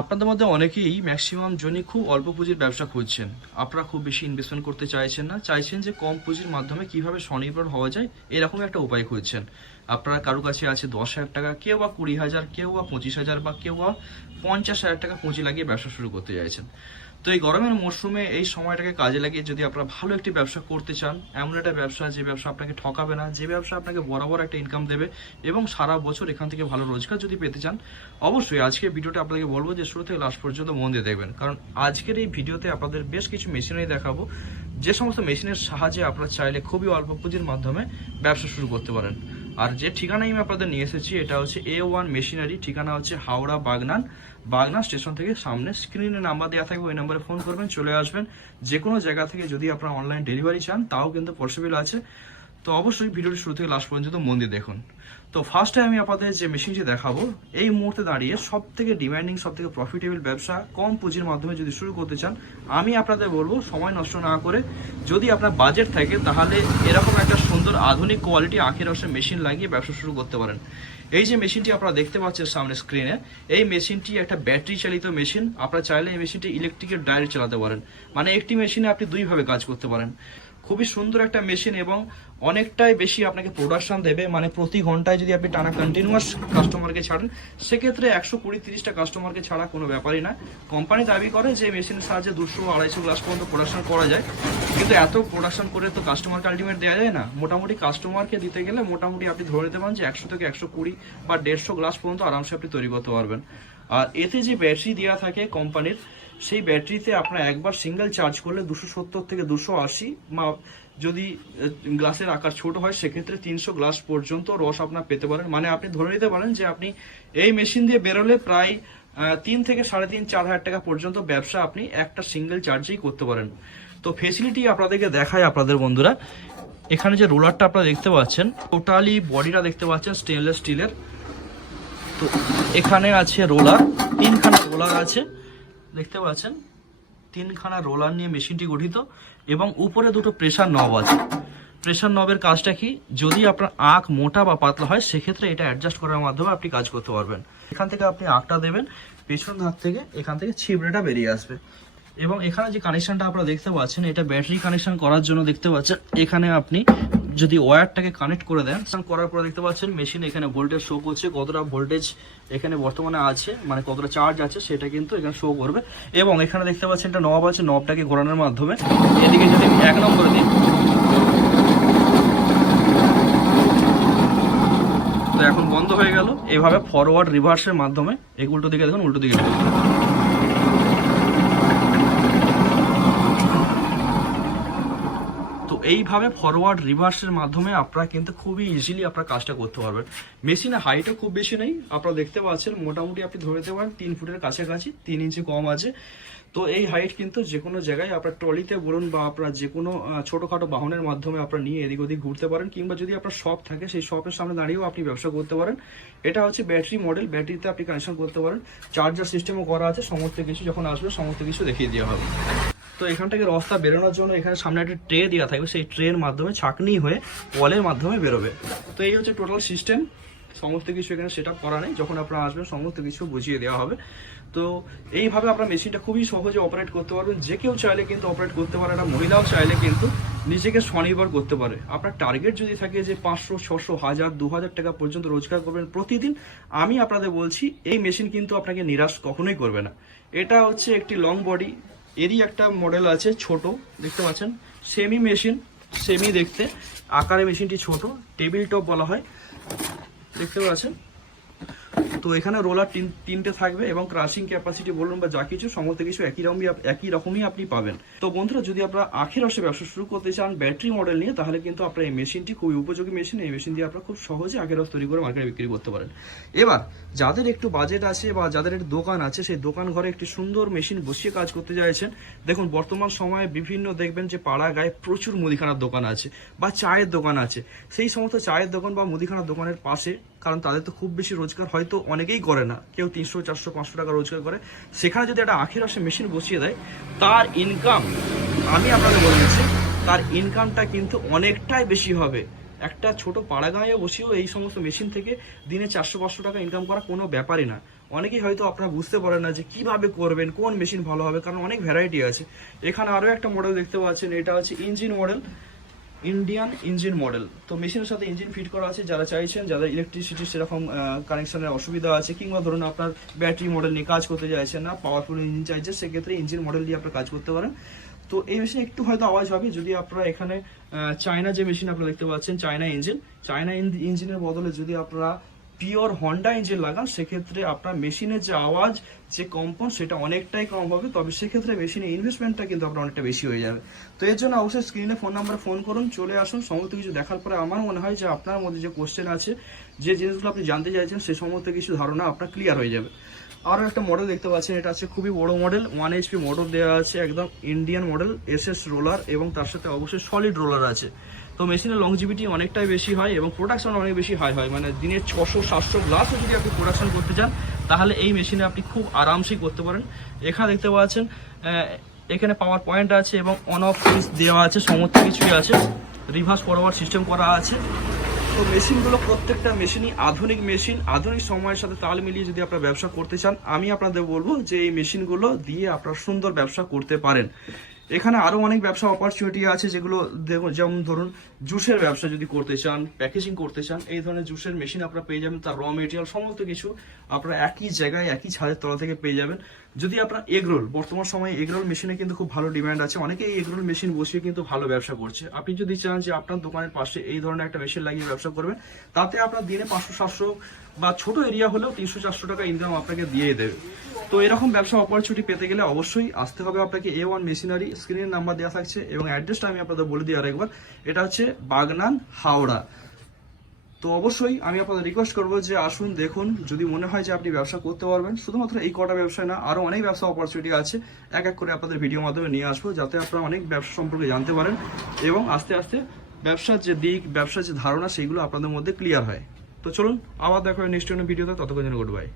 আপনাদের মধ্যে অনেকেই ম্যাক্সিমাম জনই খুব অল্প পুঁজির ব্যবসা খুঁজছেন। আপনারা খুব বেশি ইনভেস্টমেন্ট করতে চাইছেন না, চাইছেন যে কম পুঁজির মাধ্যমে কিভাবে স্বনির্ভর হওয়া যায় এরকম একটা উপায় খুঁজছেন। আপনারা কারো কাছে আছে 10,000 টাকা, কেউ বা 20,000, কেউ বা 25,000 বা কেউ বা 50,000 টাকা পুঁজি লাগিয়ে ব্যবসা শুরু করতে চাইছেন। তো এই গরমের মরশুমে এই সময়টাকে কাজে লাগিয়ে যদি আপনারা ভালো একটি ব্যবসা করতে চান, এমন একটা ব্যবসা যে ব্যবসা আপনাকে ঠকাবে না, যে ব্যবসা আপনাকে বরাবর একটা ইনকাম দেবে এবং সারা বছর এখান থেকে ভালো রোজগার যদি পেতে চান, অবশ্যই আজকের ভিডিওটা আপনাকে বলবো যে শুরু থেকে লাস্ট পর্যন্ত মন দিয়ে দেখবেন। কারণ আজকের এই ভিডিওতে আপনাদের বেশ কিছু মেশিনারি দেখাবো, যে সমস্ত মেশিনের সাহায্যে আপনারা চাইলে খুবই অল্প পুঁজির মাধ্যমে ব্যবসা শুরু করতে পারেন। আর যে ঠিকানায় আমি আপনাদের নিয়ে এসেছি এটা হচ্ছে A1 মেশিনারি। ঠিকানা হচ্ছে হাওড়া বাগনান স্টেশন থেকে সামনে স্ক্রিনে নাম্বার দেওয়া থাকবে, ওই নাম্বারে ফোন করবেন, চলে আসবেন। যে কোনো জায়গা থেকে যদি আপনারা অনলাইন ডেলিভারি চান তাও কিন্তু পসিবল আছে। তো অবশ্যই ভিডিওটি শুরু থেকে লাস্ট পর্যন্ত মন দিয়ে দেখুন। তো ফার্স্টে আমি আপনাদের যে মেশিনটি দেখাবো, এই মুহূর্তে দাঁড়িয়ে সব থেকে ডিমান্ডিং, সব থেকে প্রফিটেবল ব্যবসা কম পুঁজির মাধ্যমে যদি শুরু করতে চান, আমি আপনাদের বলবো সময় নষ্ট না করে, যদি আপনার বাজেট থাকে তাহলে এরকম একটা সুন্দর আধুনিক কোয়ালিটি আখের রসের মেশিন লাগিয়ে ব্যবসা শুরু করতে পারেন। এই যে মেশিনটি আপনারা দেখতে পাচ্ছেন সামনে স্ক্রিনে, এই মেশিনটি একটা ব্যাটারি চালিত মেশিন। আপনারা চাইলে এই মেশিনটি ইলেকট্রিকের ডাইরেক্ট চালাতে পারেন, মানে একটি মেশিনে আপনি দুইভাবে কাজ করতে পারেন। খুবই সুন্দর একটা মেশিন এবং অনেকটাই বেশি আপনাকে প্রোডাকশন দেবে। মানে প্রতি ঘন্টায় যদি আপনি টানা কন্টিনিউয়াস কাস্টমারকে ছাড়েন, সেক্ষেত্রে 120-30টা কাস্টমারকে ছাড়া কোনো ব্যাপারই না। কোম্পানি দাবি করে যে মেশিনের সাহায্যে 200-250 গ্লাস পর্যন্ত প্রোডাকশন করা যায়, কিন্তু এত প্রোডাকশন করে তো কাস্টমারকে আলটিমেট দেওয়া যায় না। মোটামুটি কাস্টমারকে দিতে গেলে মোটামুটি আপনি ধরে নিতে পারেন যে 100 থেকে 120 বা 150 গ্লাস পর্যন্ত আরামসে আপনি তৈরি করতে পারবেন। আর এতে যে ব্যাটারি দেওয়া থাকে কোম্পানির, সেই ব্যাটারিতে আপনার একবার সিঙ্গেল চার্জ করলে 270 থেকে 280, বা যদি গ্লাসের আকার ছোট হয় সেক্ষেত্রে 300 গ্লাস পর্যন্ত রস আপনার পেতে পারেন। মানে আপনি ধরে নিতে পারেন যে আপনি এই মেশিন দিয়ে বেরোলে প্রায় 3 থেকে 3.5-4 হাজার টাকা পর্যন্ত ব্যবসা আপনি একটা সিঙ্গেল চার্জেই করতে পারেন। তো ফেসিলিটি আপনাদেরকে দেখায় আপনাদের বন্ধুরা। এখানে যে রোলারটা আপনারা দেখতে পাচ্ছেন, টোটালি বডিটা দেখতে পাচ্ছেন স্টেনলেস স্টিলের। তো এখানে আছে রোলার, 3খানা রোলার আছে দেখতে পাচ্ছেন। 3খানা রোলার নিয়ে মেশিনটি গঠিত এবং উপরে দুটো প্রেসার নব আছে। প্রেসার নবের কাজটা কি, যদি আপনার আঁখ মোটা বা পাতলা হয় সেক্ষেত্রে এটা অ্যাডজাস্ট করার মাধ্যমে আপনি কাজ করতে পারবেন। এখান থেকে আপনি আঁকটা দেবেন, পেছন ধার থেকে এখান থেকে ছিবড়েটা বেরিয়ে আসবে। এবং এখানে যে কানেকশনটা আপনারা দেখতে পাচ্ছেন, এটা ব্যাটারি কানেকশন করার জন্য দেখতে পাচ্ছেন। এখানে আপনি যদি ওয়্যারটাকে কানেক্ট করে দেন, করার পরে দেখতে পাচ্ছেন মেশিন এখানে ভোল্টেজ শো করছে, কতটা ভোল্টেজ এখানে বর্তমানে আছে, মানে কতটা চার্জ আছে সেটা কিন্তু এখানে শো করবে। এবং এখানে দেখতে পাচ্ছেন একটা নব আছে, নবটাকে ঘোরানোর মাধ্যমে এদিকে যদি আমি 1 নম্বরে দিই, তো এখন বন্ধ হয়ে গেল। এভাবে ফরওয়ার্ড রিভার্সের মাধ্যমে এই উল্টো দিকে দেখুন, উল্টো দিকে দেখুন। তো এইভাবে ফরওয়ার্ড রিভার্সের মাধ্যমে আপনারা কিন্তু খুবই ইজিলি আপনার কাজটা করতে পারবেন। মেশিনের হাইটও খুব বেশি নেই, আপনারা দেখতে পাচ্ছেন মোটামুটি আপনি ধরে নিতে পারেন 3 ফুটের কাছাকাছি, 3 ইঞ্চি কম আছে। তো এই হাইট কিন্তু যে কোনো জায়গায় আপনার ট্রলিতে বলুন বা আপনার যে কোনো ছোটোখাটো বাহনের মাধ্যমে আপনারা নিয়ে এদিক ওদিক ঘুরতে পারেন, কিংবা যদি আপনার শপ থাকে সেই শপের সামনে দাঁড়িয়েও আপনি ব্যবসা করতে পারেন। এটা হচ্ছে ব্যাটারি মডেল, ব্যাটারিতে আপনি কানেকশন করতে পারেন, চার্জার সিস্টেমও করা আছে। সমস্ত কিছু যখন আসবে সমস্ত কিছু দেখিয়ে দেওয়া হবে। তো এখান থেকে রসটা বেরোনোর জন্য এখানে সামনে একটা ট্রে দেওয়া থাকবে, সেই ট্রের মাধ্যমে ছাঁকনি হয়ে ওয়ালের মাধ্যমে বেরোবে। তো এই হচ্ছে টোটাল সিস্টেম। সমস্ত কিছু এখানে সেট আপ করা নেই, যখন আপনারা আসবেন সমস্ত কিছু বুঝিয়ে দেওয়া হবে। তো এইভাবে আপনার মেশিনটা খুবই সহজে অপারেট করতে পারবেন। যে কেউ চাইলে কিন্তু অপারেট করতে পারে, একটা মহিলাও চাইলে কিন্তু নিজেকে স্বনির্ভর করতে পারে। আপনার টার্গেট যদি থাকে যে 500, 600, 1000, 2000 টাকা পর্যন্ত রোজগার করবেন প্রতিদিন, আমি আপনাদের বলছি এই মেশিন কিন্তু আপনাকে নিরাশ কখনোই করবে না। এটা হচ্ছে একটি লং বডি, এরই একটা মডেল আছে ছোট, দেখতে পাচ্ছেন সেমি মেশিন, সেমি দেখতে আকারে মেশিনটি ছোট, টেবিল টপ বলা হয়, দেখতে পাচ্ছেন। তো এখানে রোলার 3টে থাকবে এবং ক্রাশিং ক্যাপাসিটি বলুন বা যা কিছু সমস্ত কিছু একই রকমই আপনি পাবেন। তো বন্ধুরা, যদি আপনারা আখের রসে ব্যবসা শুরু করতে চান ব্যাটারি মডেল নিয়ে, তাহলে কিন্তু আপনার এই মেশিনটি খুবই উপযোগী মেশিন। এই মেশিন দিয়ে আপনারা খুব সহজে আখের রস তৈরি করে মার্কেটে বিক্রি করতে পারেন। এবার যাদের একটু বাজেট আছে বা যাদের একটু দোকান আছে, সেই দোকান ঘরে একটি সুন্দর মেশিন বসিয়ে কাজ করতে চাইছেন, দেখুন বর্তমান সময়ে বিভিন্ন দেখবেন যে পাড়া গায়ে প্রচুর মুদিখানার দোকান আছে বা চায়ের দোকান আছে। সেই সমস্ত চায়ের দোকান বা মুদিখানার দোকানের পাশে, কারণ তাদের তো খুব বেশি রোজগার হয়তো অনেকেই করে না, কেউ 300, 400, 500 টাকা রোজগার করে, সেখানে যদি একটা আখের রসে মেশিন বসিয়ে দেয়, তার ইনকাম আমি আপনাদের বলে দিচ্ছি, তার ইনকামটা কিন্তু অনেকটাই বেশি হবে। একটা ছোট পাড়া গাঁয়ে বসেও এই সমস্ত মেশিন থেকে দিনে 400-500 টাকা ইনকাম করা কোনো ব্যাপারই না। অনেকেই হয়তো আপনারা বুঝতে পারেন না যে কিভাবে করবেন, কোন মেশিন ভালো হবে, কারণ অনেক ভ্যারাইটি আছে। এখানে আরও একটা মডেল দেখতে পাচ্ছেন, এটা হচ্ছে engine model, Indian engine model. তো মেশিনের সাথে ইঞ্জিন ফিট করা আছে। যারা চাইছেন, যাদের ইলেকট্রিসিটি সেরকম কানেকশনের অসুবিধা আছে, কিংবা ধরুন আপনার ব্যাটারি মডেল নিয়ে কাজ করতে চাইছেন না, পাওয়ারফুল ইঞ্জিন চাইছেন, সেক্ষেত্রে ইঞ্জিন মডেল দিয়ে আপনারা কাজ করতে পারেন। তো এই মেশিনে একটু হয়তো আওয়াজ হবে, যদি আপনারা এখানে চায়না যে মেশিন আপনারা দেখতে পাচ্ছেন, চায়না ইঞ্জিনের বদলে যদি আপনারা পিওর হন্ডা ইঞ্জিন লাগান, সেক্ষেত্রে আপনার মেশিনের যে আওয়াজ, যে কম্পন, সেটা অনেকটাই কম হবে। তবে সেক্ষেত্রে মেশিনের ইনভেস্টমেন্টটা কিন্তু আপনার অনেকটা বেশি হয়ে যাবে। তো এর জন্য অবশ্যই স্ক্রিনে ফোন নাম্বারে ফোন করুন, চলে আসুন। সমস্ত কিছু দেখার পরে আমার মনে হয় যে আপনার মধ্যে যে কোশ্চেন আছে, যে জিনিসগুলো আপনি জানতে চাইছেন, সে সমস্ত কিছু ধারণা আপনার ক্লিয়ার হয়ে যাবে। আরও একটা মডেল দেখতে পাচ্ছেন, এটা আছে খুবই বড় মডেল, 1 HP মোটর দেওয়া আছে, একদম ইন্ডিয়ান মডেল, SS রোলার, এবং তার সাথে অবশ্যই সলিড রোলার আছে। তো মেশিনের লংজিভিটি অনেকটাই বেশি হয় এবং প্রোডাকশন অনেক বেশি হাই হয়, মানে দিনের 600-700 গ্লাসও যদি আপনি প্রোডাকশন করতে চান, তাহলে এই মেশিনে আপনি খুব আরামসেই করতে পারেন। এখানে দেখতে পাচ্ছেন এখানে পাওয়ার পয়েন্ট আছে এবং অন অফ সুইচ দেওয়া আছে, সমস্ত কিছুই আছে, রিভার্স ফরওয়ার্ড সিস্টেম করা আছে। তো মেশিনগুলো প্রত্যেকটা মেশিনই আধুনিক মেশিন। আধুনিক সময়ের সাথে তাল মিলিয়ে যদি আপনারা ব্যবসা করতে চান, আমি আপনাদের বলবো যে এই মেশিনগুলো দিয়ে আপনারা সুন্দর ব্যবসা করতে পারেন। এখানে আরও অনেক ব্যবসা অপরচুনিটি আছে, যেগুলো দেখুন, যেমন ধরুন জুসের ব্যবসা যদি করতে চান, প্যাকেজিং করতে চান, এই ধরনের জুসের মেশিন আপনারা পেয়ে যাবেন। তার র মেটেরিয়াল সমস্ত কিছু আপনারা একই জায়গায়, একই ছাদের তলা থেকে পেয়ে যাবেন। যদি আপনার এগরোল, বর্তমান সময়ে এগরোল মেশিনে কিন্তু খুব ভালো ডিমান্ড আছে, অনেকেই এগরোল মেশিন বসিয়ে কিন্তু ভালো ব্যবসা করছে। আপনি যদি চান যে আপনার দোকানের পাশে এই ধরনের একটা মেশিন লাগিয়ে ব্যবসা করবেন, তাতে আপনার দিনে 500-700 বা ছোট এরিয়া হলেও 300-400 টাকা ইনকাম আপনাকে দিয়ে দেবে। তো এরকম ব্যবসা অপরচুনিটি পেতে গেলে অবশ্যই আসতে হবে আপনাকে A1 মেশিনারি। স্ক্রিনের নাম্বার দেওয়া থাকছে এবং অ্যাড্রেসটা আমি আপনাদের বলে দিই আরেকবার, এটা হচ্ছে বাগনান, হাওড়া। তো অবশ্যই আমি আপনাদের রিকোয়েস্ট করবো যে আসুন, দেখুন, যদি মনে হয় যে আপনি ব্যবসা করতে পারবেন। শুধুমাত্র এই কটা ব্যবসায় না, আরও অনেক ব্যবসা অপরচুনিটি আছে, এক এক করে আপনাদের ভিডিওর মাধ্যমে নিয়ে আসবো, যাতে আপনারা অনেক ব্যবসা সম্পর্কে জানতে পারেন এবং আস্তে আস্তে ব্যবসার যে দিক, ব্যবসার যে ধারণা, সেইগুলো আপনাদের মধ্যে ক্লিয়ার হয়। তো চলুন, আবার দেখা হয় নেক্সট ভিডিওতে। ততক্ষণ যেন গুড বাই।